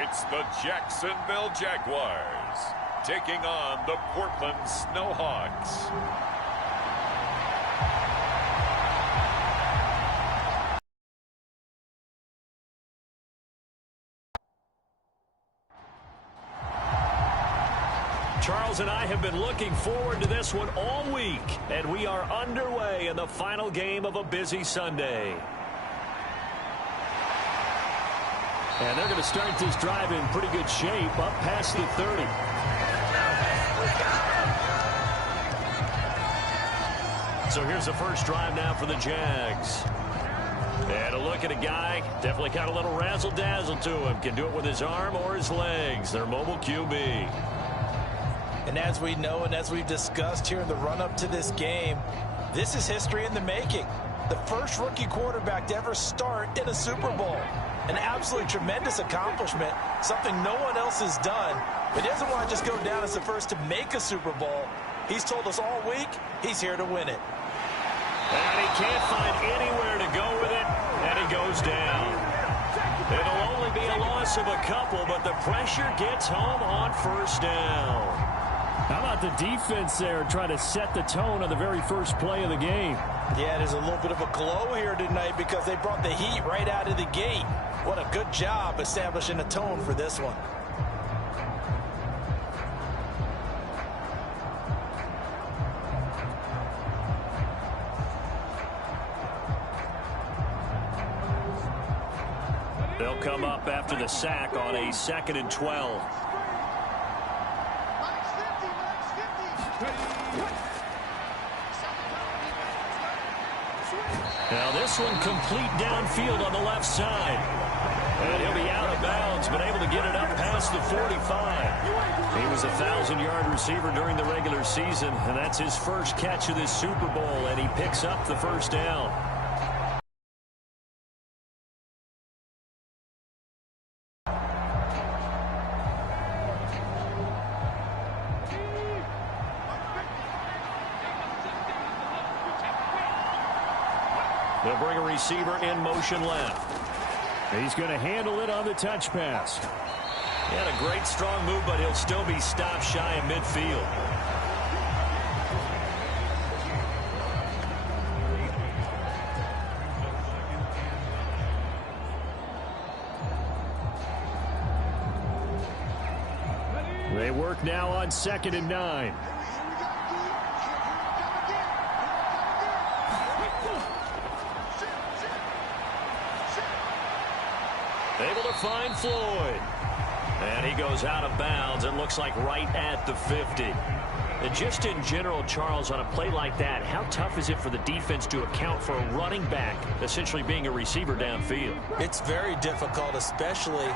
It's the Jacksonville Jaguars taking on the Portland Snowhawks. Charles and I have been looking forward to this one all week, and we are underway in the final game of a busy Sunday. And they're going to start this drive in pretty good shape, up past the 30. So here's the first drive now for the Jags. And a look at a guy, definitely got a little razzle-dazzle to him. Can do it with his arm or his legs. Their mobile QB. And as we know and as we've discussed here in the run-up to this game, this is history in the making. The first rookie quarterback to ever start in a Super Bowl. An absolutely tremendous accomplishment, something no one else has done. But he doesn't want to just go down as the first to make a Super Bowl. He's told us all week he's here to win it. And he can't find anywhere to go with it, and he goes down. It'll only be a loss of a couple, but the pressure gets home on first down. How about the defense there trying to set the tone on the very first play of the game? Yeah, there's a little bit of a glow here tonight because they brought the heat right out of the gate. What a good job establishing a tone for this one. They'll come up after the sack on a 2nd and 12. Now this one complete downfield on the left side. And he'll be out of bounds, but able to get it up past the 45. He was a 1,000-yard receiver during the regular season, and that's his first catch of this Super Bowl, and he picks up the first down. They'll bring a receiver in motion left. He's going to handle it on the touch pass. He had a great strong move, but he'll still be stopped shy of midfield. They work now on 2nd and 9. Able to find Floyd. And he goes out of bounds. It looks like right at the 50. And just in general, Charles, on a play like that, how tough is it for the defense to account for a running back essentially being a receiver downfield? It's very difficult, especially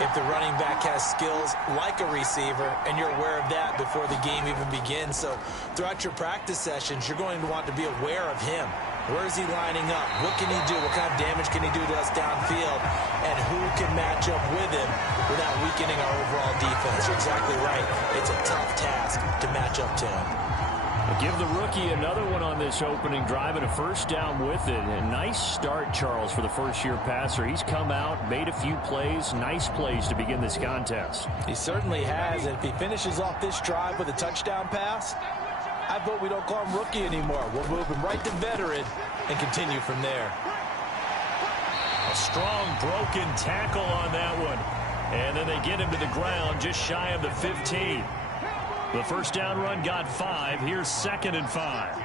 if the running back has skills like a receiver, and you're aware of that before the game even begins. So throughout your practice sessions, you're going to want to be aware of him. Where is he lining up? What can he do? What kind of damage can he do to us downfield? And who can match up with him without weakening our overall defense? You're exactly right. It's a tough task to match up to him. Give the rookie another one on this opening drive and a first down with it. A nice start, Charles, for the first-year passer. He's come out, made a few plays, nice plays to begin this contest. He certainly has, and if he finishes off this drive with a touchdown pass, I vote we don't call him rookie anymore. We'll move him right to veteran and continue from there. A strong broken tackle on that one. And then they get him to the ground just shy of the 15. The first down run got 5. Here's 2nd and 5.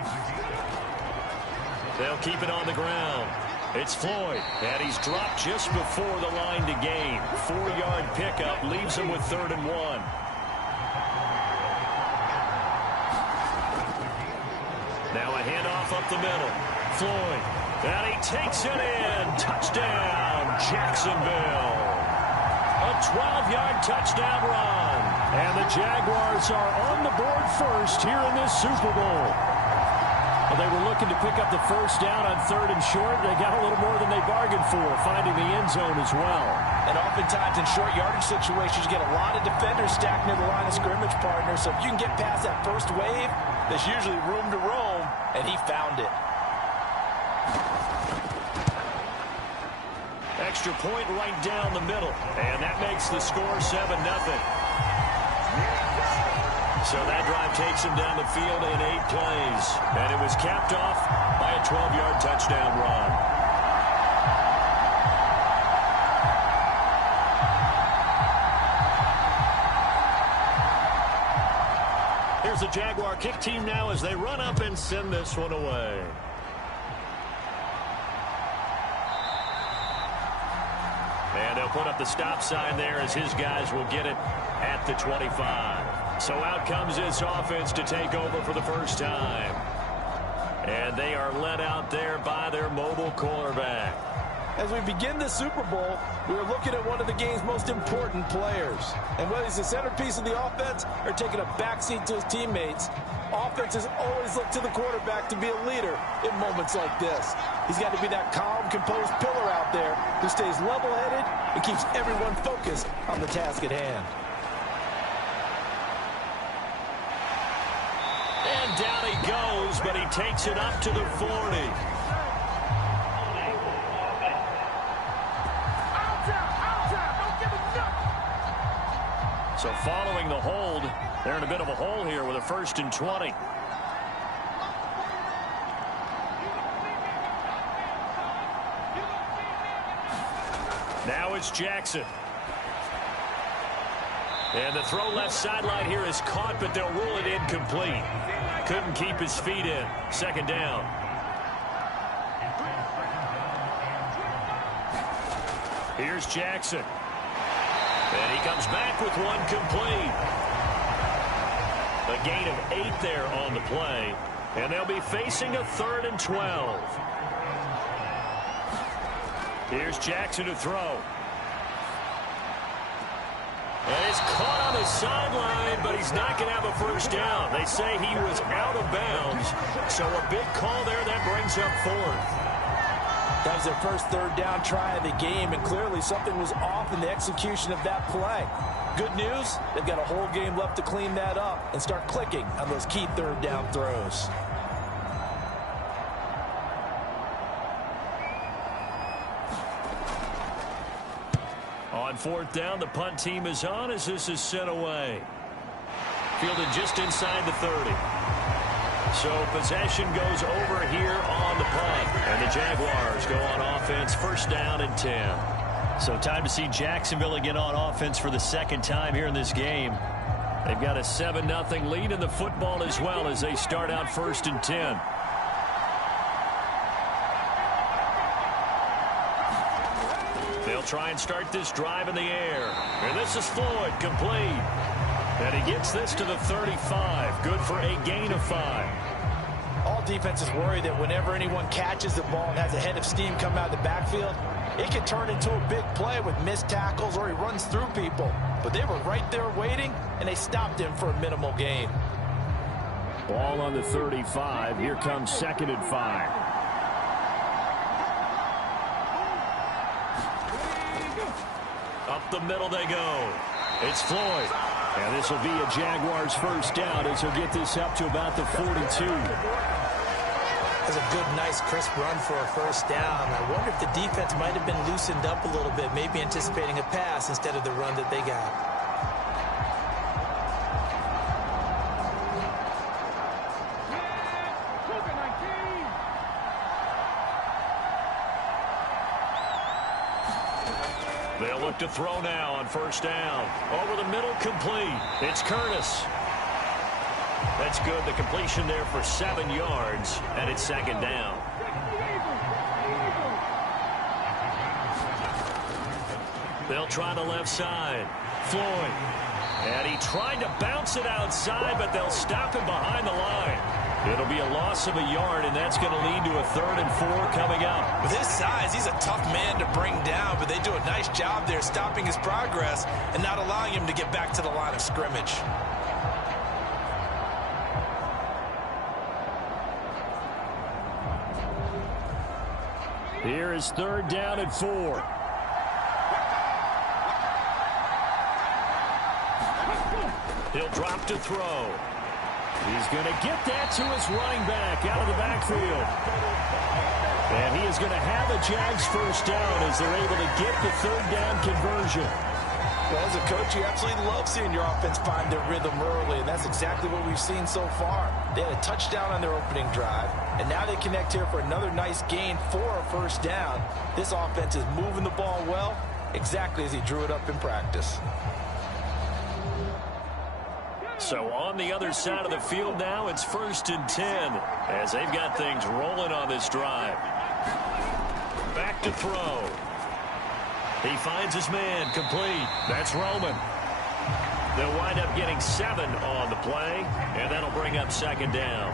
They'll keep it on the ground. It's Floyd, and he's dropped just before the line to gain. 4-yard pickup leaves him with 3rd and 1. Now a handoff up the middle. Floyd, and he takes it in. Touchdown, Jacksonville. A 12-yard touchdown run. And the Jaguars are on the board first here in this Super Bowl. Well, they were looking to pick up the first down on 3rd and short. They got a little more than they bargained for, finding the end zone as well. And oftentimes in short yardage situations, you get a lot of defenders stacked near the line of scrimmage partners. So if you can get past that first wave, there's usually room to roam, and he found it. extra point right down the middle. And that makes the score 7-0. So that drive takes him down the field in 8 plays. And it was capped off by a 12-yard touchdown run. Here's the Jaguar kick team now as they run up and send this one away. And they'll put up the stop sign there as his guys will get it at the 25. So out comes this offense to take over for the first time. And they are led out there by their mobile quarterback. As we begin the Super Bowl, we are looking at one of the game's most important players. And whether he's the centerpiece of the offense or taking a backseat to his teammates, offenses always look to the quarterback to be a leader in moments like this. He's got to be that calm, composed pillar out there who stays level-headed and keeps everyone focused on the task at hand. And down he goes, but he takes it up to the 40. So following the hold, they're in a bit of a hole here with a 1st and 20. Now it's Jackson. And the throw left sideline here is caught, but they'll rule it incomplete. Couldn't keep his feet in. 2nd down. Here's Jackson. And he comes back with one complete. A gain of 8 there on the play. And they'll be facing a 3rd and 12. Here's Jackson to throw. And it's caught on the sideline, but he's not going to have a first down. They say he was out of bounds. So a big call there that brings up 4th. That was their first 3rd down try of the game, and clearly something was off in the execution of that play. Good news, they've got a whole game left to clean that up and start clicking on those key 3rd down throws. On 4th down, the punt team is on as this is sent away. Fielded just inside the 30. So possession goes over here on the punt. And the Jaguars go on offense, 1st down and 10. So time to see Jacksonville again on offense for the 2nd time here in this game. They've got a 7-0 lead in the football as well as they start out 1st and 10. They'll try and start this drive in the air. And this is Floyd, complete. And he gets this to the 35. Good for a gain of 5. All defenses worry that whenever anyone catches the ball and has a head of steam come out of the backfield, it can turn into a big play with missed tackles or he runs through people. But they were right there waiting, and they stopped him for a minimal gain. Ball on the 35. Here comes 2nd and 5. Up the middle they go. It's Floyd. And this will be a Jaguars 1st down as he'll get this up to about the 42. That's a good, nice, crisp run for a 1st down. I wonder if the defense might have been loosened up a little bit, maybe anticipating a pass instead of the run that they got. They'll look to throw now on 1st down. Over the middle, complete. It's Curtis. That's good. The completion there for 7 yards, and it's 2nd down. They'll try the left side. Floyd. And he tried to bounce it outside, but they'll stop him behind the line. It'll be a loss of a yard, and that's going to lead to a 3rd and 4 coming up. With his size, he's a tough man to bring down, but they do a nice job there stopping his progress and not allowing him to get back to the line of scrimmage. Here is 3rd down and 4. He'll drop to throw. He's going to get that to his running back out of the backfield. And he is going to have a Jags first down as they're able to get the third down conversion. Well, as a coach, you absolutely love seeing your offense find their rhythm early, and that's exactly what we've seen so far. They had a touchdown on their opening drive, and now they connect here for another nice gain for a first down. This offense is moving the ball well, exactly as he drew it up in practice. So on the other side of the field now, it's 1st and 10 as they've got things rolling on this drive. Back to throw. He finds his man complete. That's Roman. They'll wind up getting 7 on the play, and that'll bring up 2nd down.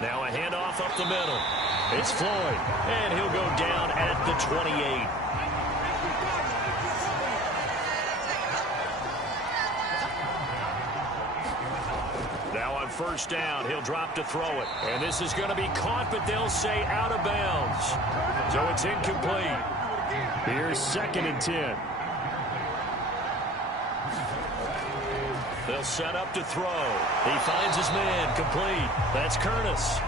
Now a handoff up the middle. It's Floyd, and he'll go down at the 28. Now on 1st down, he'll drop to throw it. And this is going to be caught, but they'll say out of bounds. So it's incomplete. Here's 2nd and 10. They'll set up to throw. He finds his man complete. That's Curtis.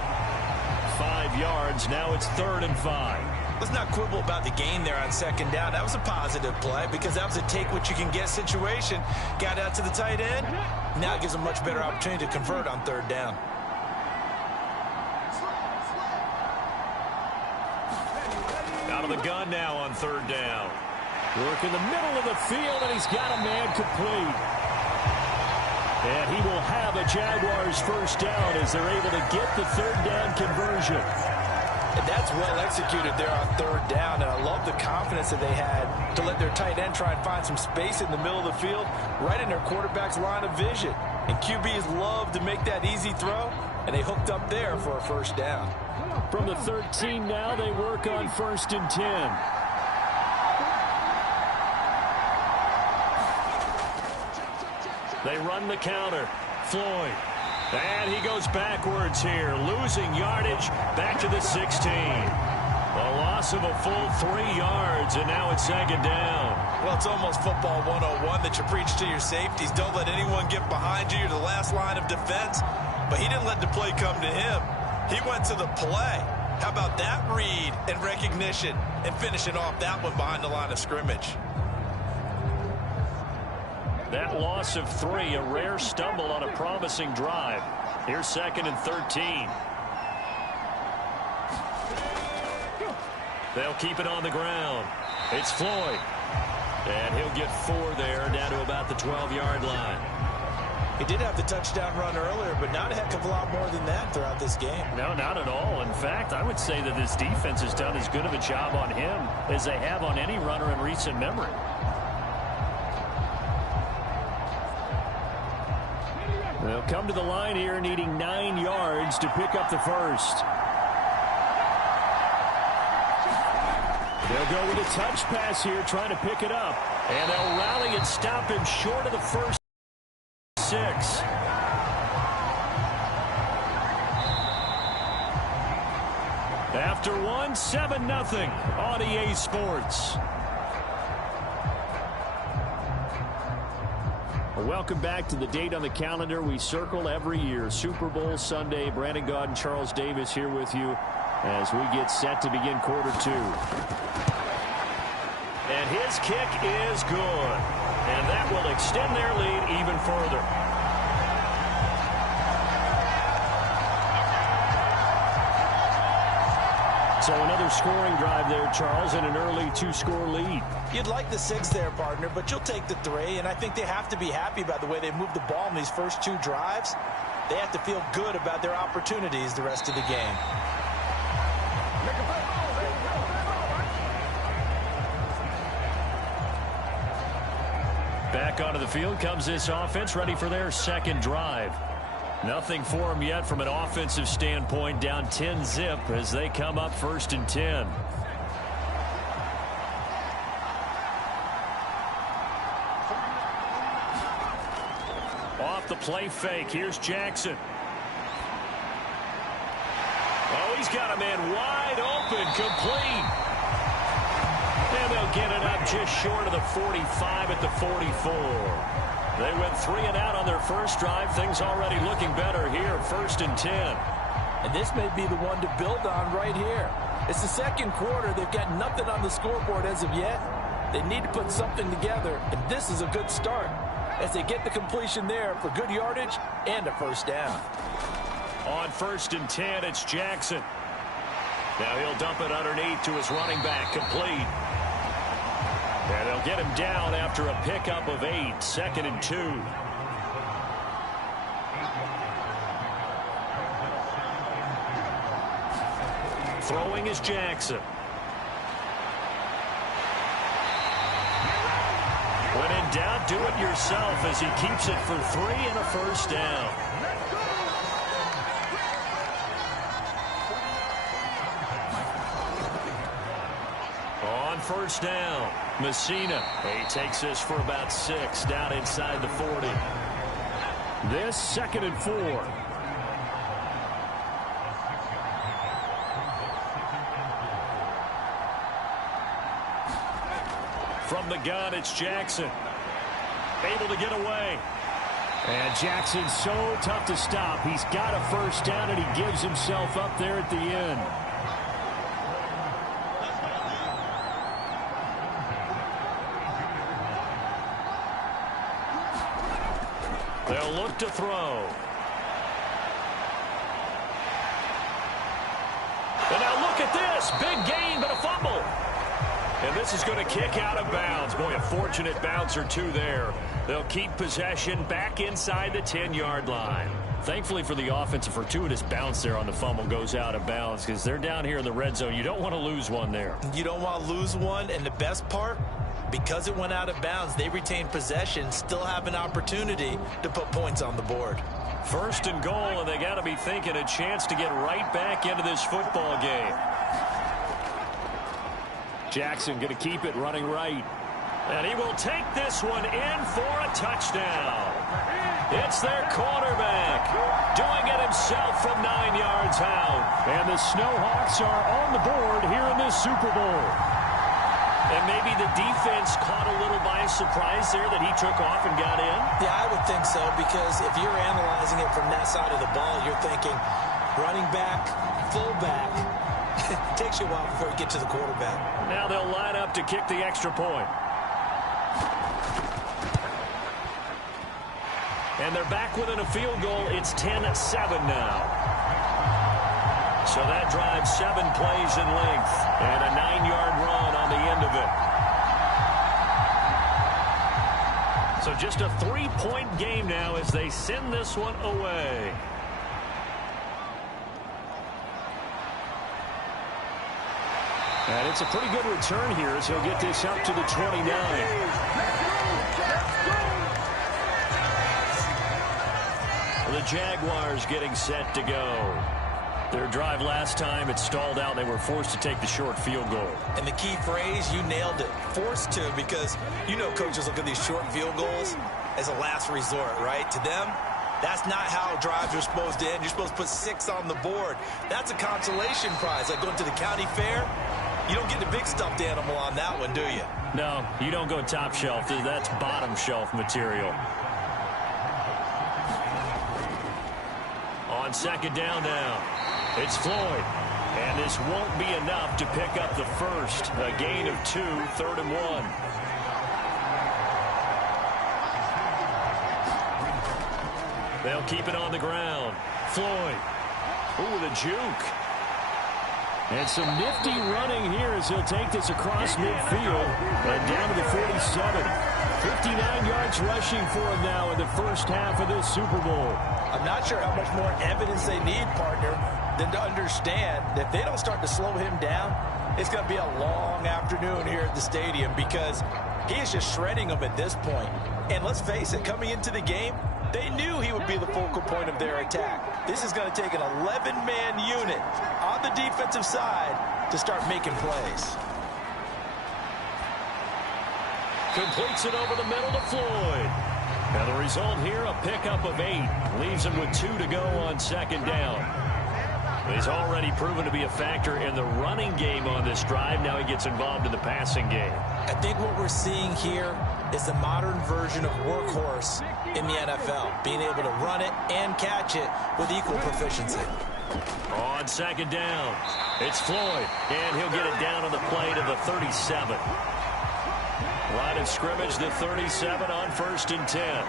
5 yards. Now it's 3rd and 5. Let's not quibble about the gain there on 2nd down. That was a positive play because that was a take-what-you-can-get situation. Got out to the tight end. Now it gives them a much better opportunity to convert on 3rd down. Out of the gun now on 3rd down. Work in the middle of the field, and he's got a man complete. And he will have a Jaguars first down as they're able to get the 3rd down conversion. And that's well executed there on 3rd down. And I love the confidence that they had to let their tight end try and find some space in the middle of the field, right in their quarterback's line of vision. And QBs love to make that easy throw, and they hooked up there for a first down. From the 13 now, they work on 1st and 10. They run the counter. Floyd. And he goes backwards here, losing yardage back to the 16. A loss of a full 3 yards, and now it's 2nd down. Well, it's almost football 101 that you preach to your safeties. Don't let anyone get behind you. You're the last line of defense. But he didn't let the play come to him. He went to the play. How about that read and recognition and finishing off that one behind the line of scrimmage? That loss of 3, a rare stumble on a promising drive. Here's 2nd and 13. They'll keep it on the ground. It's Floyd. And he'll get 4 there, down to about the 12-yard line. He did have the touchdown run earlier, but not a heck of a lot more than that throughout this game. No, not at all. In fact, I would say that this defense has done as good of a job on him as they have on any runner in recent memory. They'll come to the line here needing 9 yards to pick up the first. They'll go with a touch pass here, trying to pick it up. And they'll rally and stop him short of the first 6. After 1, 7-0 on EA Sports. Welcome back to the date on the calendar we circle every year. Super Bowl Sunday. Brandon Gaud and Charles Davis here with you as we get set to begin quarter 2. And his kick is good. And that will extend their lead even further. So another scoring drive there, Charles, and an early 2-score lead. You'd like the 6 there, partner, but you'll take the 3, and I think they have to be happy about the way they moved the ball in these first 2 drives. They have to feel good about their opportunities the rest of the game. Back onto the field comes this offense, ready for their 2nd drive. Nothing for them yet from an offensive standpoint, down 10-zip as they come up 1st and 10. Off the play fake, here's Jackson. Oh, He's got a man wide open, complete. And they'll get it up just short of the 45 at the 44. They went 3 and out on their first drive. Things already looking better here, 1st and 10. And this may be the one to build on right here. It's the second quarter. They've got nothing on the scoreboard as of yet. They need to put something together, and this is a good start as they get the completion there for good yardage and a first down. On 1st and 10, it's Jackson. Now he'll dump it underneath to his running back, complete. And they'll get him down after a pickup of 8, 2nd and 2. Throwing is Jackson. When in doubt, do it yourself as he keeps it for 3 and a first down. On 1st down, Messina. He takes this for about 6 down inside the 40. This 2nd and 4. From the gun, it's Jackson. Able to get away. And Jackson's so tough to stop. He's got a first down, and he gives himself up there at the end. They'll look to throw. And now look at this. Big gain, but a fumble. And this is going to kick out of bounds. Boy, a fortunate bounce or two there. They'll keep possession back inside the 10-yard line. Thankfully for the offense, a fortuitous bounce there on the fumble goes out of bounds because they're down here in the red zone. You don't want to lose one there. You don't want to lose one, and the best part, because it went out of bounds, they retained possession, still have an opportunity to put points on the board. 1st and goal, and they got to be thinking a chance to get right back into this football game. Jackson going to keep it running right. And he will take this one in for a touchdown. It's their quarterback doing it himself from 9 yards out. And the Snowhawks are on the board here in this Super Bowl. And maybe the defense caught a little by surprise there that he took off and got in. Yeah, I would think so, because if you're analyzing it from that side of the ball, you're thinking running back, fullback. It takes you a while before you get to the quarterback. Now they'll line up to kick the extra point. And they're back within a field goal. It's 10-7 now. So that drives 7 plays in length. And a 9-yard run on the end of it. So just a 3-point game now as they send this one away. And it's a pretty good return here as he'll get this up to the 29. The Jaguars getting set to go. Their drive last time, it stalled out. They were forced to take the short field goal. And the key phrase, you nailed it. Forced to, because you know coaches look at these short field goals as a last resort, right? To them, that's not how drives are supposed to end. You're supposed to put 6 on the board. That's a consolation prize. Like going to the county fair, you don't get the big stuffed animal on that one, do you? No, you don't go top shelf. That's bottom shelf material. On 2nd down now, it's Floyd. And this won't be enough to pick up the first. A gain of 2, 3rd and 1. They'll keep it on the ground. Floyd. Ooh, the juke. And some nifty running here as he'll take this across midfield and down to the 47. 59 yards rushing for him now in the first half of this Super Bowl. I'm not sure how much more evidence they need, partner, than to understand that if they don't start to slow him down, it's going to be a long afternoon here at the stadium because he is just shredding them at this point. And let's face it, coming into the game, they knew he would be the focal point of their attack. This is going to take an 11-man unit on the defensive side to start making plays. Completes it over the middle to Floyd. Now the result here, a pickup of 8. Leaves him with 2 to go on 2nd down. He's already proven to be a factor in the running game on this drive. Now he gets involved in the passing game. I think what we're seeing here is the modern version of workhorse in the NFL, being able to run it and catch it with equal proficiency. On second down, it's Floyd, and he'll get it down on the play to the 37. Line of scrimmage, the 37 on 1st and 10.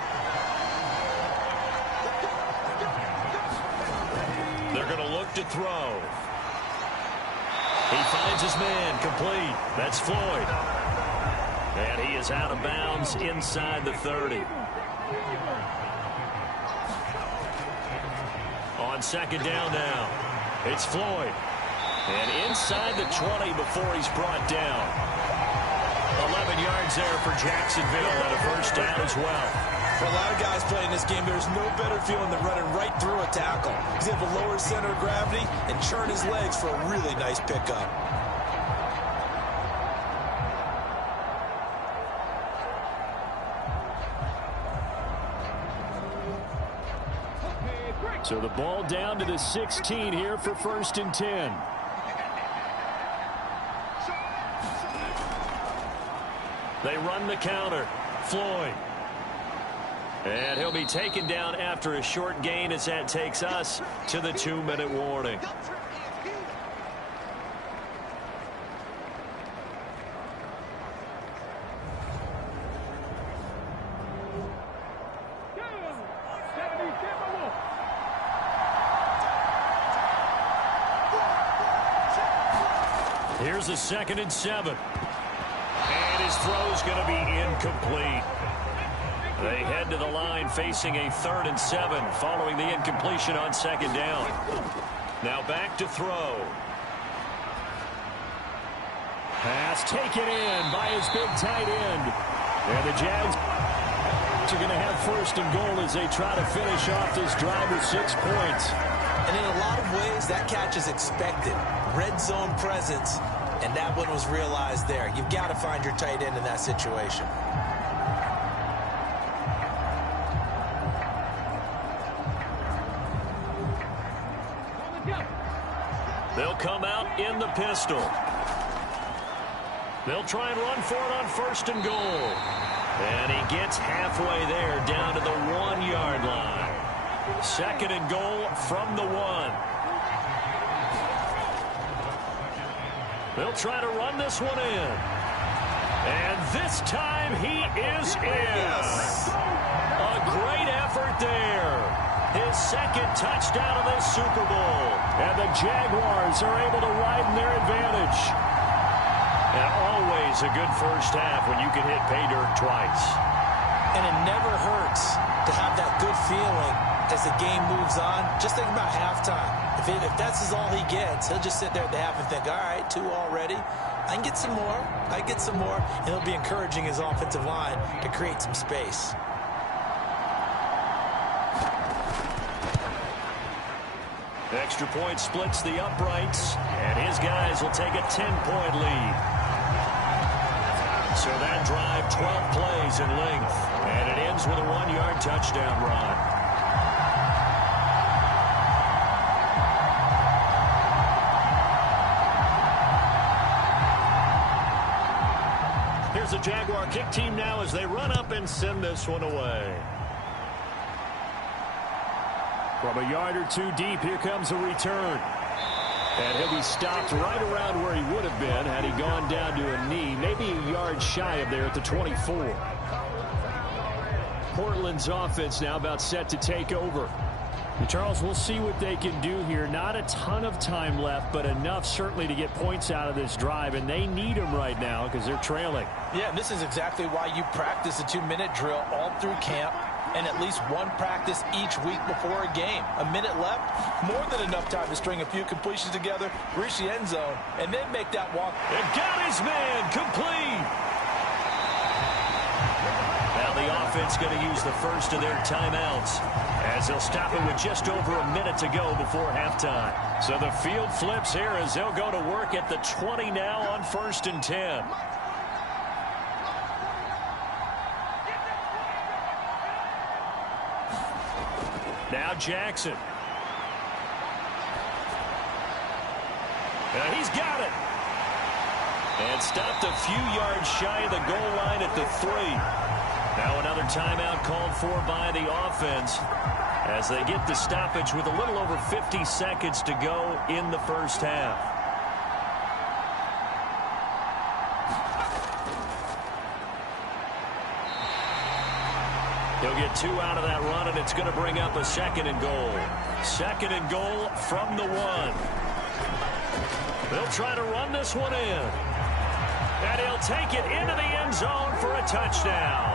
They're going to look to throw. He finds his man, complete. That's Floyd. And he is out of bounds inside the 30. On second down now, it's Floyd. And inside the 20 before he's brought down. 11 yards there for Jacksonville and a first down as well. For a lot of guys playing this game, there's no better feeling than running right through a tackle. He's able to lower his center of gravity and churn his legs for a really nice pickup. So the ball down to the 16 here for 1st and 10. They run the counter. Floyd. And he'll be taken down after a short gain as that takes us to the 2-minute warning. Here's a 2nd and 7. And his throw's going to be incomplete. They head to the line facing a 3rd and 7 following the incompletion on 2nd down. Now back to throw. Pass taken in by his big tight end. And the Jags are going to have 1st and goal as they try to finish off this drive with 6 points. And in a lot of ways, that catch is expected. Red zone presence, and that one was realized there. You've got to find your tight end in that situation. They'll come out in the pistol. They'll try and run for it on 1st and goal. And he gets halfway there down to the 1-yard line. 2nd and goal from the 1. They'll try to run this one in. And this time he is in. Yes. A great effort there. His 2nd touchdown of this Super Bowl. And the Jaguars are able to widen their advantage. And always a good first half when you can hit pay dirt twice. And it never hurts to have that good feeling as the game moves on. Just think about halftime. If that's all he gets, he'll just sit there at the half and think, all right, 2 already. I can get some more. I can get some more. And he'll be encouraging his offensive line to create some space. Extra point splits the uprights, and his guys will take a 10-point lead. So that drive, 12 plays in length, and it ends with a 1-yard touchdown run. Here's the Jaguar kick team now as they run up and send this one away. From a yard or 2 deep, here comes a return. And he'll be stopped right around where he would have been had he gone down to a knee, maybe a yard shy of there at the 24. Portland's offense now about set to take over. Charles, we'll see what they can do here. Not a ton of time left, but enough certainly to get points out of this drive, and they need them right now because they're trailing. Yeah, and this is exactly why you practice a 2-minute drill all through camp and at least one practice each week before a game. A minute left, more than enough time to string a few completions together, reach the end zone, and then make that walk. And got his man complete. Now the offense going to use the first of their timeouts as they'll stop it with just over a minute to go before halftime. So the field flips here as they'll go to work at the 20 now on 1st and 10. Now Jackson. He's got it. And stopped a few yards shy of the goal line at the 3. Now another timeout called for by the offense as they get the stoppage with a little over 50 seconds to go in the first half. He'll get 2 out of that run, and it's going to bring up a 2nd and goal. 2nd and goal from the 1. They'll try to run this one in. And he'll take it into the end zone for a touchdown.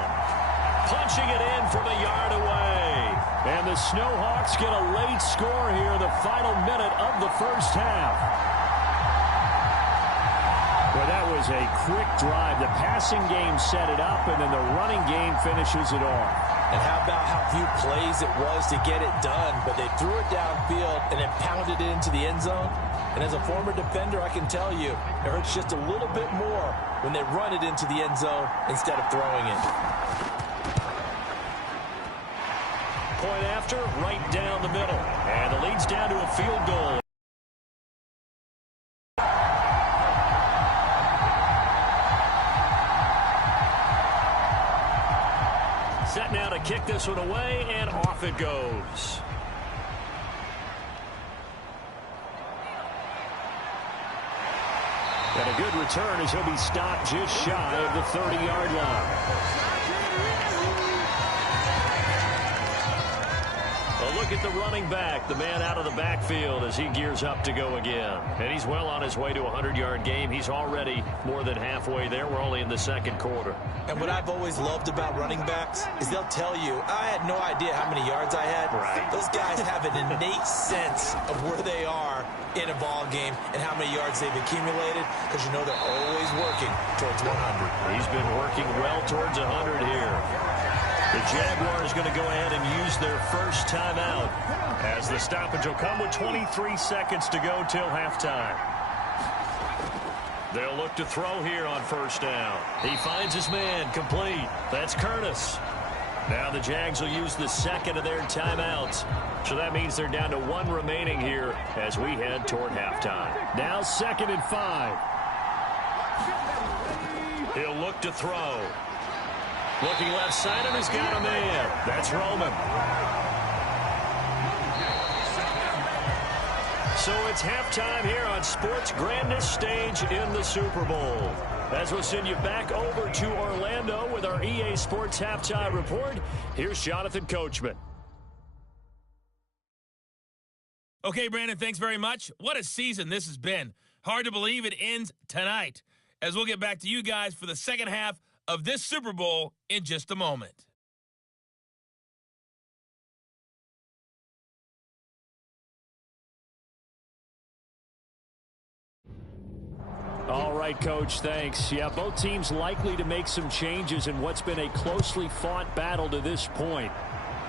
Punching it in from a yard away. And the Snowhawks get a late score here in the final minute of the first half. Well, that was a quick drive. The passing game set it up, and then the running game finishes it off. And how about how few plays it was to get it done, but they threw it downfield and then pounded it into the end zone. And as a former defender, I can tell you, it hurts just a little bit more when they run it into the end zone instead of throwing it. Point after, right down the middle. And the lead's down to a field goal. Set now to kick this one away, and off it goes. And a good return as he'll be stopped just shy of the 30-yard line. A look at the running back, the man out of the backfield as he gears up to go again. And he's well on his way to a 100-yard game. He's already more than halfway there. We're only in the second quarter. And what I've always loved about running backs is they'll tell you, I had no idea how many yards I had. Right. Those guys have an innate sense of where they are in a ball game and how many yards they've accumulated, because you know they're always working towards 100. He's been working well towards 100 here. The Jaguars going to go ahead and use their first timeout as the stoppage will come with 23 seconds to go till halftime. They'll look to throw here on first down. He finds his man, complete. That's Curtis. Now the Jags will use the second of their timeouts. So that means they're down to 1 remaining here as we head toward halftime. Now 2nd and 5. He'll look to throw. Looking left side, and he's got a man. That's Roman. So it's halftime here on sports' grandest stage in the Super Bowl. As we'll send you back over to Orlando with our EA Sports Halftime Report, here's Jonathan Coachman. Okay, Brandon, thanks very much. What a season this has been. Hard to believe it ends tonight, as we'll get back to you guys for the second half of this Super Bowl in just a moment. All right, Coach, thanks. Yeah, both teams likely to make some changes in what's been a closely fought battle to this point.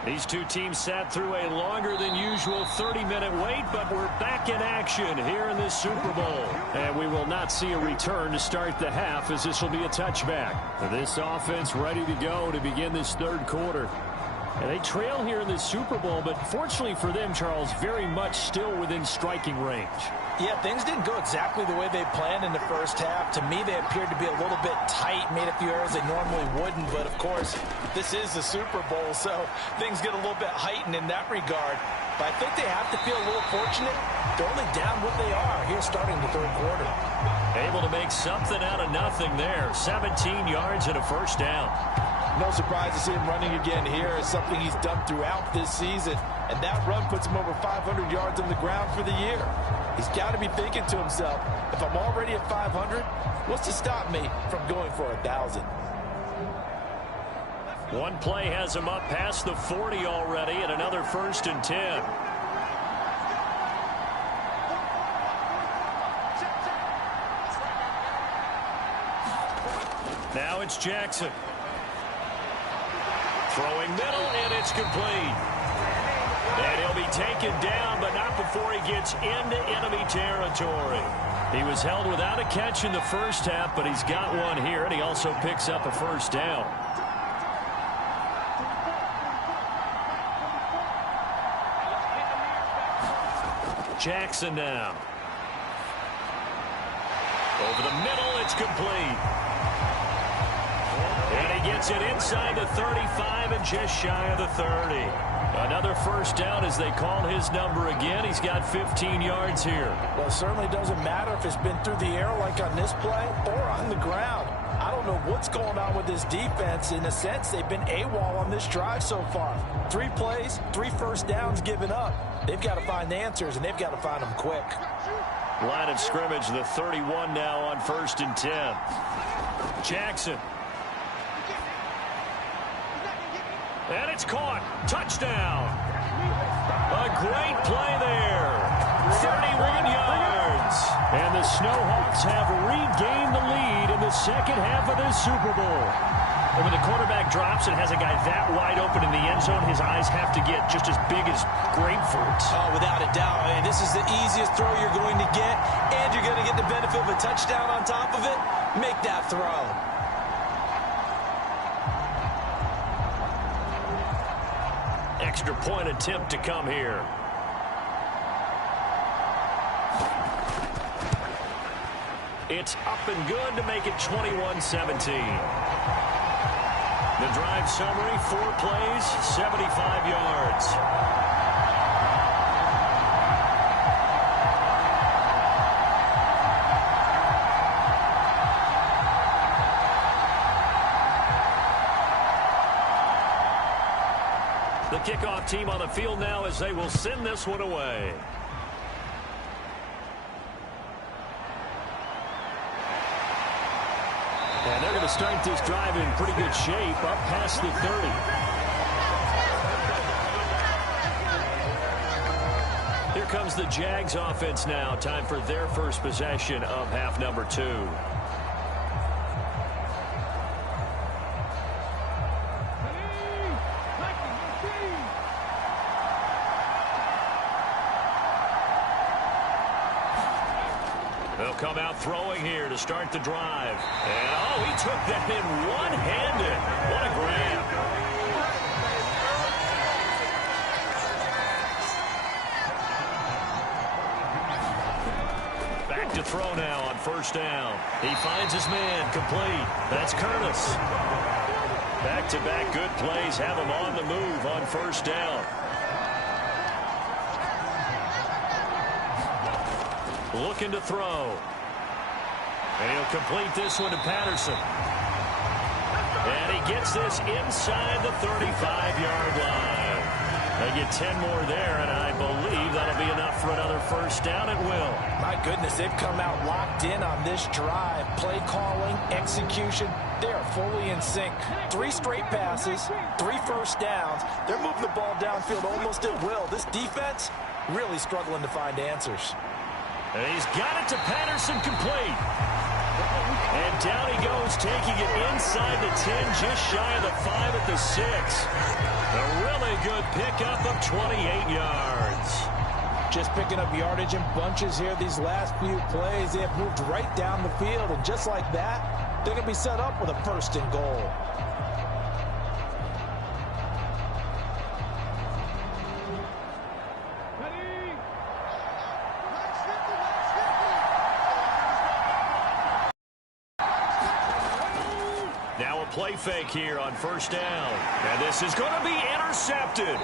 These two teams sat through a longer than usual 30-minute wait, but we're back in action here in this Super Bowl. And we will not see a return to start the half, as this will be a touchback. This offense ready to go to begin this third quarter. And they trail here in this Super Bowl, but fortunately for them, Charles, very much still within striking range. Yeah, things didn't go exactly the way they planned in the first half. To me, they appeared to be a little bit tight, made a few errors they normally wouldn't. But, of course, this is the Super Bowl, so things get a little bit heightened in that regard. But I think they have to feel a little fortunate. They're only down what they are here starting the third quarter. Able to make something out of nothing there. 17 yards and a first down. No surprise to see him running again here. It's something he's done throughout this season. And that run puts him over 500 yards on the ground for the year. He's got to be thinking to himself, if I'm already at 500, what's to stop me from going for 1,000? One play has him up past the 40 already, and another 1st and 10. Now it's Jackson. Throwing middle, and it's complete. And he'll be taken down, but not before he gets into enemy territory. He was held without a catch in the first half, but he's got one here, and he also picks up a first down. Jackson now. Over the middle, it's complete. And he gets it inside the 35 and just shy of the 30. Another first down as they call his number again. He's got 15 yards here. Well, it certainly doesn't matter if it's been through the air like on this play or on the ground. I don't know what's going on with this defense. In a sense, they've been AWOL on this drive so far. 3 plays, 3 first downs given up. They've got to find answers, and they've got to find them quick. Line of scrimmage, the 31 now on 1st and 10. Jackson. And it's caught. Touchdown. A great play there. 31 yards. And the Snowhawks have regained the lead in the second half of this Super Bowl. And when the quarterback drops and has a guy that wide open in the end zone, his eyes have to get just as big as grapefruits. Oh, without a doubt. I mean, this is the easiest throw you're going to get, and you're going to get the benefit of a touchdown on top of it. Make that throw. Extra point attempt to come here. It's up and good to make it 21-17. The drive summary, 4 plays, 75 yards. The kickoff team on the field now as they will send this one away. And they're going to start this drive in pretty good shape, up past the 30. Here comes the Jags offense now. Time for their first possession of half number 2. They'll come out throwing here to start the drive. And, oh, he took that in one-handed. What a grab. Back to throw now on 1st down. He finds his man, complete. That's Curtis. Back-to-back good plays have him on the move on 1st down. Looking to throw. And he'll complete this one to Patterson. And he gets this inside the 35-yard line. They get 10 more there, and I believe that'll be enough for another first down. It will. My goodness, they've come out locked in on this drive. Play calling, execution, they are fully in sync. 3 straight passes, 3 first downs. They're moving the ball downfield almost at will. This defense really struggling to find answers. And he's got it to Patterson, complete. And down he goes, taking it inside the 10, just shy of the 5 at the 6. A really good pickup of 28 yards. Just picking up yardage in bunches here these last few plays. They have moved right down the field, and just like that, they're going to be set up with a 1st and goal. Now a play fake here on 1st down. And this is going to be intercepted.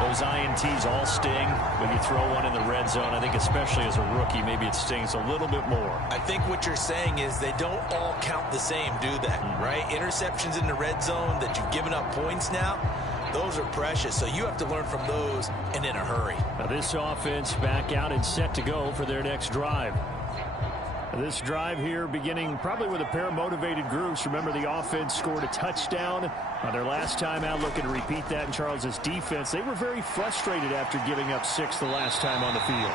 Those INTs all sting when you throw one in the red zone. I think especially as a rookie, maybe it stings a little bit more. I think what you're saying is they don't all count the same, do they? Right? Interceptions in the red zone that you've given up points now, those are precious. So you have to learn from those and in a hurry. Now this offense back out and set to go for their next drive. This drive here beginning probably with a pair of motivated groups. Remember, the offense scored a touchdown on their last time out, looking to repeat that in Charles's defense. They were very frustrated after giving up 6 the last time on the field.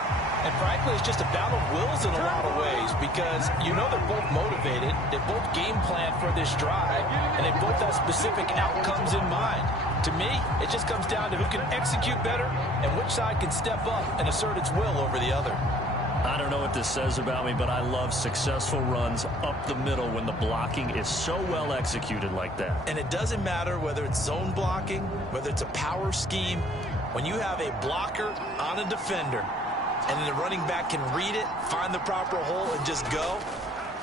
And frankly, it's just a battle of wills in a lot of ways because you know they're both motivated. They both game plan for this drive, and they both have specific outcomes in mind. To me, it just comes down to who can execute better and which side can step up and assert its will over the other. I don't know what this says about me, but I love successful runs up the middle when the blocking is so well executed like that. And it doesn't matter whether it's zone blocking, whether it's a power scheme, When you have a blocker on a defender and then the running back can read it, find the proper hole, and just go,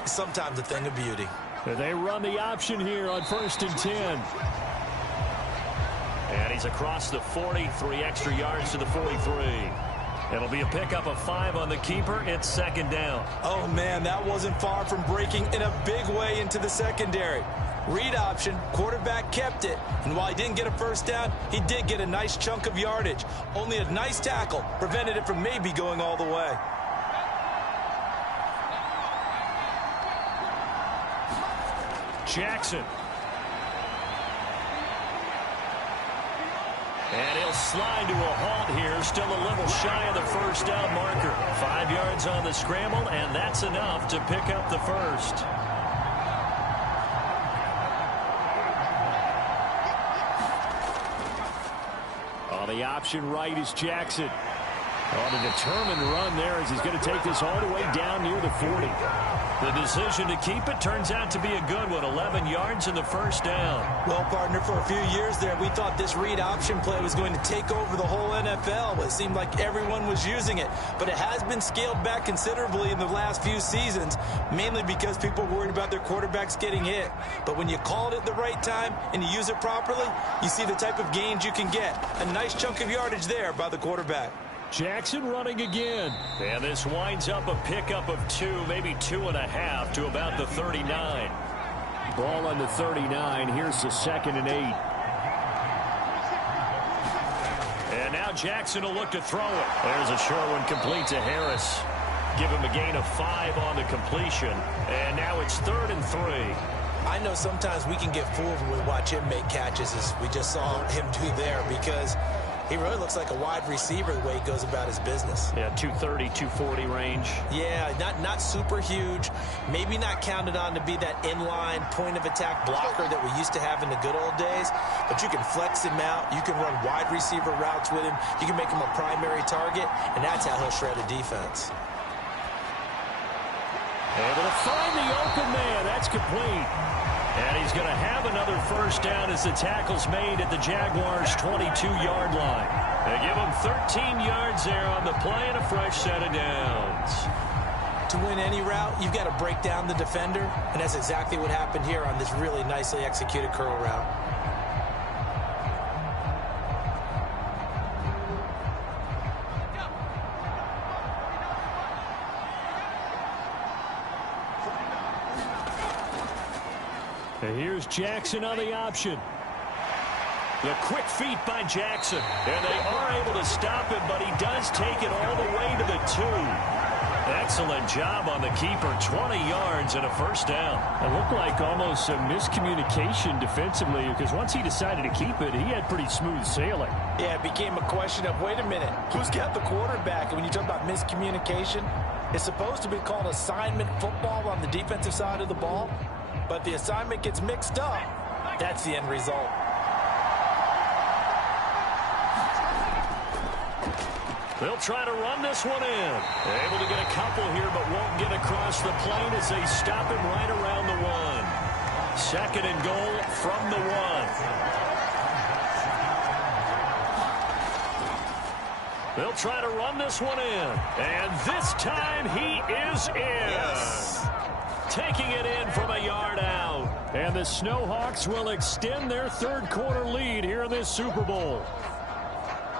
it's sometimes a thing of beauty. They run the option here on 1st and 10. And he's across the 40, 3 extra yards to the 43. It'll be a pickup of 5 on the keeper. It's 2nd down. Oh, man, that wasn't far from breaking in a big way into the secondary. Read option, quarterback kept it. And while he didn't get a first down, he did get a nice chunk of yardage. Only a nice tackle prevented it from maybe going all the way. Jackson. And he'll slide to a halt here, still a little shy of the first down marker. 5 yards on the scramble, and that's enough to pick up the first. On the option right is Jackson. On a determined run there as he's going to take this all the way down near the 40. The decision to keep it turns out to be a good one. 11 yards in the first down. Well, partner, for a few years there, we thought this read option play was going to take over the whole NFL. It seemed like everyone was using it. But it has been scaled back considerably in the last few seasons, mainly because people are worried about their quarterbacks getting hit. But when you call it at the right time and you use it properly, you see the type of gains you can get. A nice chunk of yardage there by the quarterback. Jackson running again. And this winds up a pickup of 2, maybe 2.5 to about the 39. Ball on the 39. Here's the 2nd and 8. And now Jackson will look to throw it. There's a short one complete to Harris. Give him a gain of 5 on the completion. And now it's 3rd and 3. I know sometimes we can get fooled when we watch him make catches, as we just saw him do there, because he really looks like a wide receiver the way he goes about his business. Yeah, 230, 240 range. Yeah, not super huge. Maybe not counted on to be that inline point-of-attack blocker that we used to have in the good old days. But you can flex him out. You can run wide receiver routes with him. You can make him a primary target, and that's how he'll shred a defense. Able to find the open man. That's complete. And he's going to have another first down as the tackle's made at the Jaguars' 22-yard line. They give him 13 yards there on the play and a fresh set of downs. To win any route, you've got to break down the defender, and that's exactly what happened here on this really nicely executed curl route. And here's Jackson on the option. The quick feet by Jackson. And they are able to stop him, but he does take it all the way to the 2. Excellent job on the keeper. 20 yards and a first down. It looked like almost a miscommunication defensively, because once he decided to keep it, he had pretty smooth sailing. Yeah, it became a question of, wait a minute, who's got the quarterback? And when you talk about miscommunication, it's supposed to be called assignment football on the defensive side of the ball. But the assignment gets mixed up. That's the end result. They'll try to run this one in. They're able to get a couple here, but won't get across the plane as they stop him right around the 1. 2nd and goal from the 1. They'll try to run this one in. And this time he is in. Yes. Taking it in from a yard out. And the Snowhawks will extend their 3rd quarter lead here in this Super Bowl.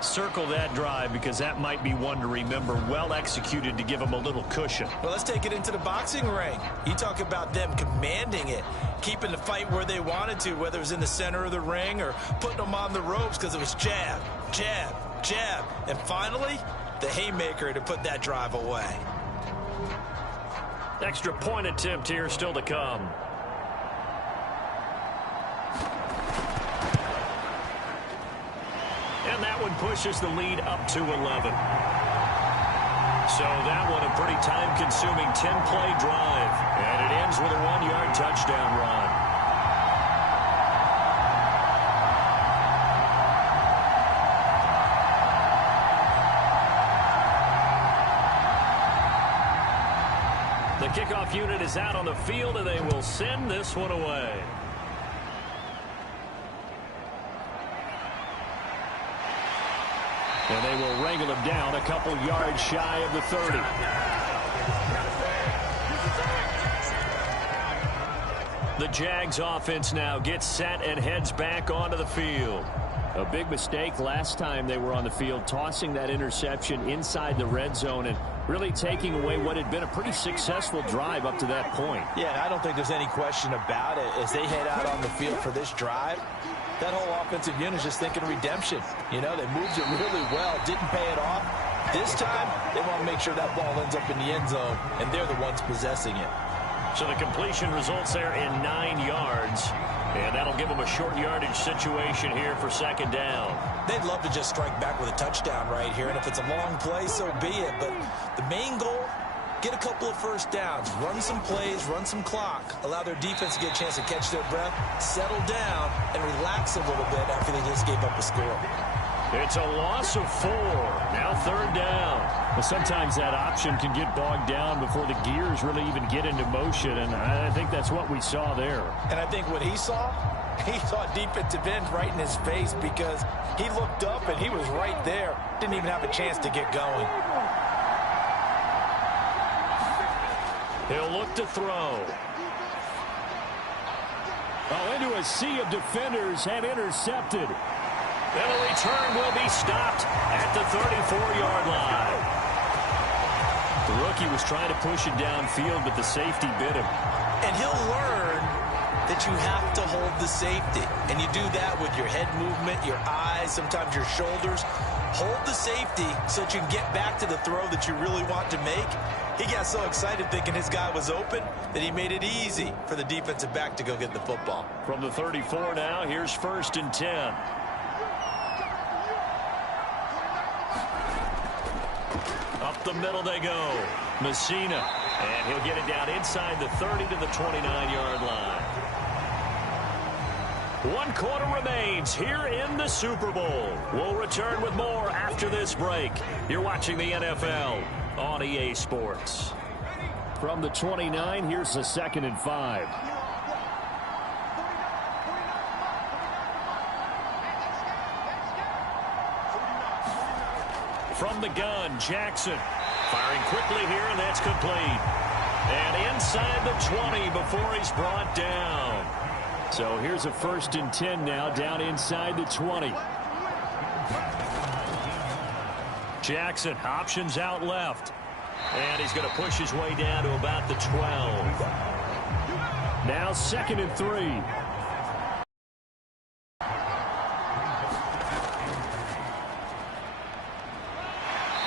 Circle that drive, because that might be one to remember. Well executed to give them a little cushion. Well, let's take it into the boxing ring. You talk about them commanding it, keeping the fight where they wanted to, whether it was in the center of the ring or putting them on the ropes, because it was jab, jab, jab. And finally, the haymaker to put that drive away. Extra point attempt here still to come. And that one pushes the lead up to 11. So that one a pretty time-consuming 10-play drive. And it ends with a 1-yard touchdown run. The kickoff unit is out on the field, and they will send this one away. And they will wrangle him down a couple yards shy of the 30. The Jags offense now gets set and heads back onto the field. A big mistake last time they were on the field, tossing that interception inside the red zone and really taking away what had been a pretty successful drive up to that point. Yeah, I don't think there's any question about it. As they head out on the field for this drive, that whole offensive unit is just thinking redemption. You know, they moved it really well, didn't pay it off. This time, they want to make sure that ball ends up in the end zone, and they're the ones possessing it. So the completion results there in 9 yards. And that'll give them a short yardage situation here for second down. They'd love to just strike back with a touchdown right here. And if it's a long play, so be it. But the main goal, get a couple of first downs, run some plays, run some clock, allow their defense to get a chance to catch their breath, settle down, and relax a little bit after they just gave up a score. It's a loss of 4. Now third down. Well, sometimes that option can get bogged down before the gears really even get into motion, and I think that's what we saw there. And I think what he saw defensive end right in his face, because he looked up and he was right there. Didn't even have a chance to get going. He'll look to throw. Oh, into a sea of defenders and intercepted. And a return will be stopped at the 34-yard line. The rookie was trying to push it downfield, but the safety bit him. And he'll learn that you have to hold the safety. And you do that with your head movement, your eyes, sometimes your shoulders. Hold the safety so that you can get back to the throw that you really want to make. He got so excited thinking his guy was open that he made it easy for the defensive back to go get the football. From the 34 now, here's 1st and 10. Up the middle they go. Messina. And he'll get it down inside the 30 to the 29-yard line. 1 quarter remains here in the Super Bowl. We'll return with more after this break. You're watching the NFL on EA Sports. From the 29, here's the 2nd and 5. From the gun, Jackson. Firing quickly here, and that's complete. And inside the 20 before he's brought down. So here's a 1st and 10 now, down inside the 20. Jackson, options out left. And he's going to push his way down to about the 12. Now 2nd and 3.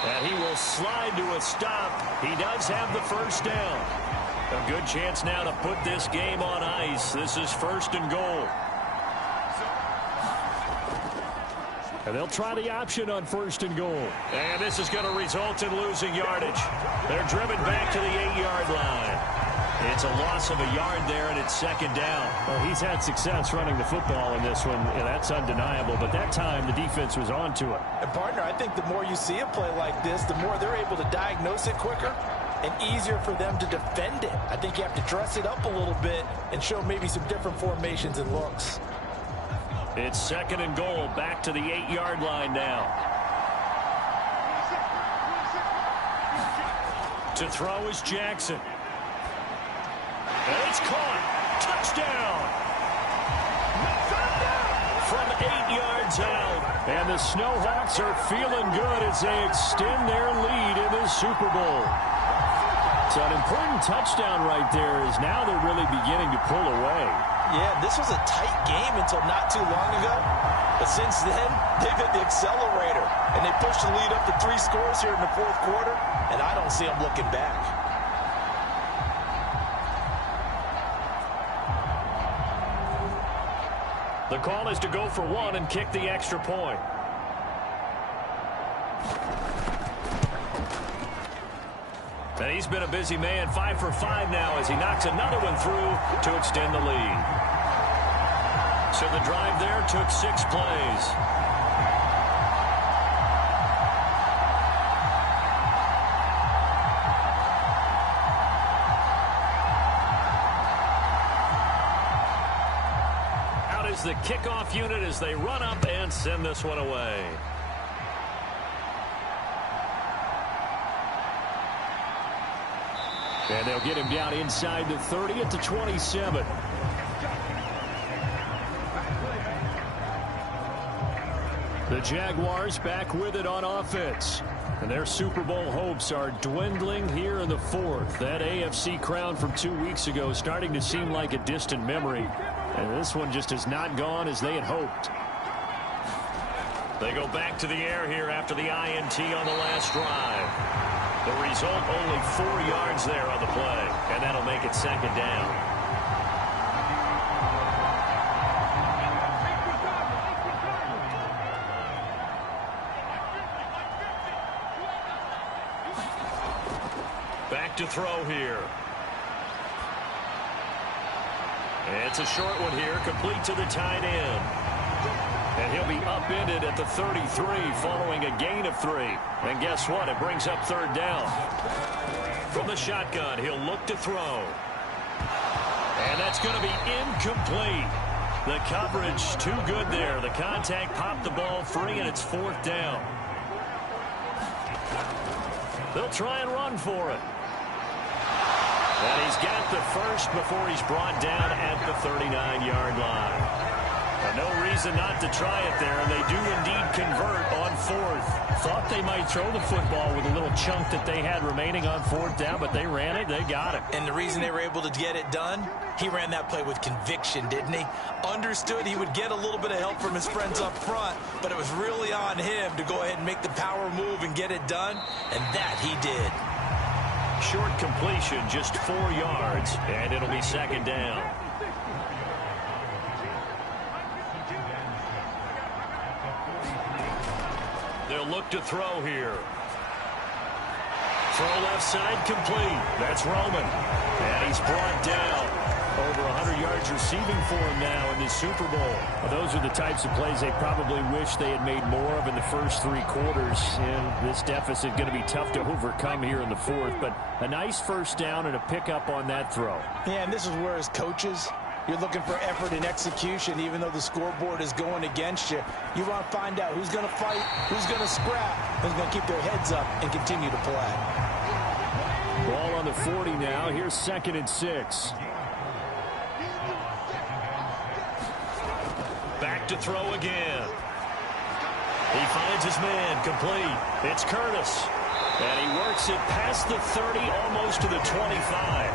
And he will slide to a stop. He does have the first down. A good chance now to put this game on ice. This is 1st and goal. And they'll try the option on 1st and goal. And this is going to result in losing yardage. They're driven back to the 8-yard line. It's a loss of a yard there, and it's 2nd down. Well, he's had success running the football in this one, and that's undeniable. But that time, the defense was on to it. And, partner, I think the more you see a play like this, the more they're able to diagnose it quicker and easier for them to defend it. I think you have to dress it up a little bit and show maybe some different formations and looks. It's 2nd and goal, back to the 8-yard line now. To throw is Jackson. And it's caught. Touchdown. From 8 yards out. And the Snowhawks are feeling good as they extend their lead in the Super Bowl. So an important touchdown right there is now they're really beginning to pull away. Yeah, this was a tight game until not too long ago. But since then, they've hit the accelerator. And they pushed the lead up to 3 scores here in the 4th quarter. And I don't see them looking back. The call is to go for 1 and kick the extra point. And he's been a busy man, 5 for 5 now as he knocks another one through to extend the lead. So the drive there took 6 plays. Out is the kickoff unit as they run up and send this one away. And they'll get him down inside the 30 at the 27. The Jaguars back with it on offense. And their Super Bowl hopes are dwindling here in the fourth. That AFC crown from 2 weeks ago is starting to seem like a distant memory. And this one just has not gone as they had hoped. They go back to the air here after the INT on the last drive. The result, only 4 yards there on the play. And that'll make it second down. Back to throw here. It's a short one here, complete to the tight end. And he'll be upended at the 33 following a gain of 3. And guess what? It brings up third down. From the shotgun, he'll look to throw. And that's going to be incomplete. The coverage too good there. The contact popped the ball free, and it's fourth down. They'll try and run for it. And he's got the first before he's brought down at the 39-yard line. No reason not to try it there, and they do indeed convert on fourth. Thought they might throw the football with a little chunk that they had remaining on fourth down, but they ran it, they got it. And the reason they were able to get it done, he ran that play with conviction, didn't he? Understood he would get a little bit of help from his friends up front, but it was really on him to go ahead and make the power move and get it done, and that he did. Short completion, just 4 yards, and it'll be second down. They'll look to throw here. Throw left side complete. That's Roman. And he's brought down. Over 100 yards receiving for him now in this Super Bowl. Well, those are the types of plays they probably wish they had made more of in the first 3 quarters. And this deficit going to be tough to overcome here in the fourth. But a nice first down and a pickup on that throw. Yeah, and this is where as coaches, you're looking for effort and execution, even though the scoreboard is going against you. You want to find out who's going to fight, who's going to scrap, who's going to keep their heads up and continue to play. Ball on the 40 now. Here's 2nd and 6. Back to throw again. He finds his man, complete. It's Curtis. And he works it past the 30, almost to the 25.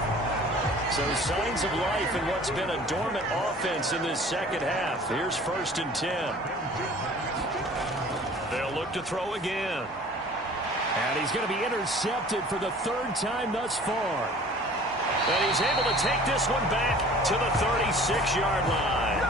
So signs of life in what's been a dormant offense in this second half. Here's 1st and 10. They'll look to throw again. And he's going to be intercepted for the 3rd time thus far. And he's able to take this one back to the 36-yard line.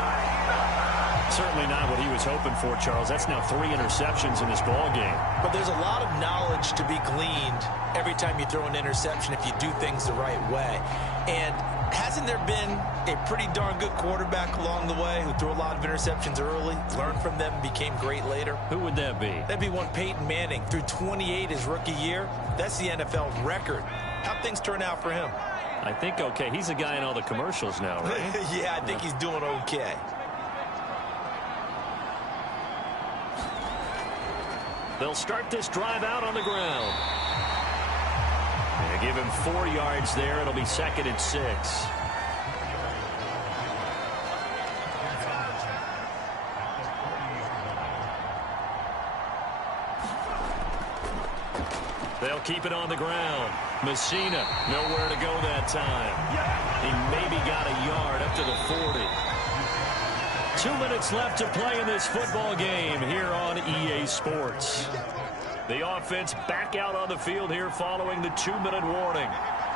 Certainly not what he was hoping for, Charles. That's now 3 interceptions in this ball game. But there's a lot of knowledge to be gleaned every time you throw an interception if you do things the right way. And hasn't there been a pretty darn good quarterback along the way who threw a lot of interceptions early, learned from them, and became great later? Who would that be? That'd be one Peyton Manning. Threw 28 his rookie year. That's the NFL record. How'd things turn out for him? I think okay. He's a guy in all the commercials now, right? Yeah, I think he's doing okay. They'll start this drive out on the ground. They give him 4 yards there. It'll be 2nd and 6. They'll keep it on the ground. Messina, nowhere to go that time. He maybe got a yard up to the 40. 2 minutes left to play in this football game here on EA Sports. The offense back out on the field here following the 2-minute warning.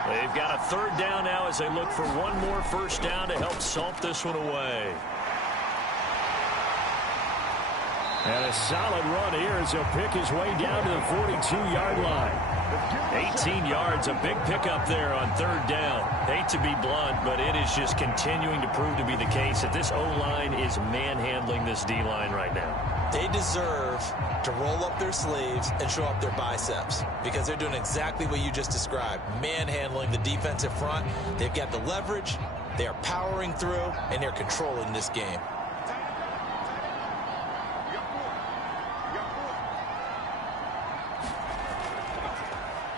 They've got a 3rd down now as they look for one more first down to help salt this one away. And a solid run here as he'll pick his way down to the 42-yard line. 18 yards, a big pickup there on 3rd down. Hate to be blunt, but it is just continuing to prove to be the case that this O-line is manhandling this D-line right now. They deserve to roll up their sleeves and show up their biceps because they're doing exactly what you just described, manhandling the defensive front. They've got the leverage, they are powering through, and they're controlling this game.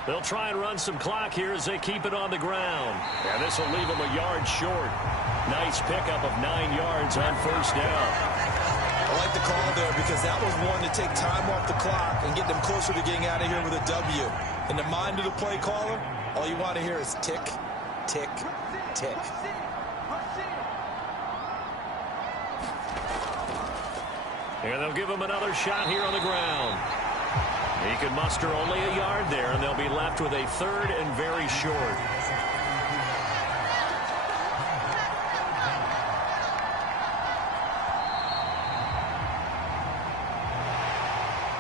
They'll try and run some clock here as they keep it on the ground. And this will leave them a yard short. Nice pickup of 9 yards on first down. I like the call there because that was one to take time off the clock and get them closer to getting out of here with a W. In the mind of the play caller, all you want to hear is tick, tick, tick. And they'll give him another shot here on the ground. He can muster only a yard there, and they'll be left with a 3rd and very short.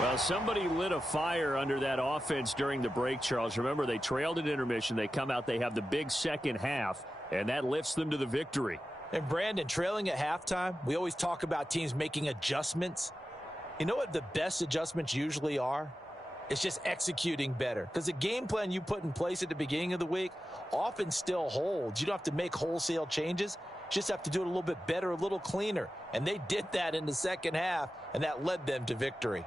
Well, somebody lit a fire under that offense during the break, Charles. Remember, they trailed at intermission. They come out, they have the big second half, and that lifts them to the victory. And Brandon, trailing at halftime, we always talk about teams making adjustments. You know what the best adjustments usually are? It's just executing better. Because the game plan you put in place at the beginning of the week often still holds. You don't have to make wholesale changes. You just have to do it a little bit better, a little cleaner. And they did that in the second half, and that led them to victory.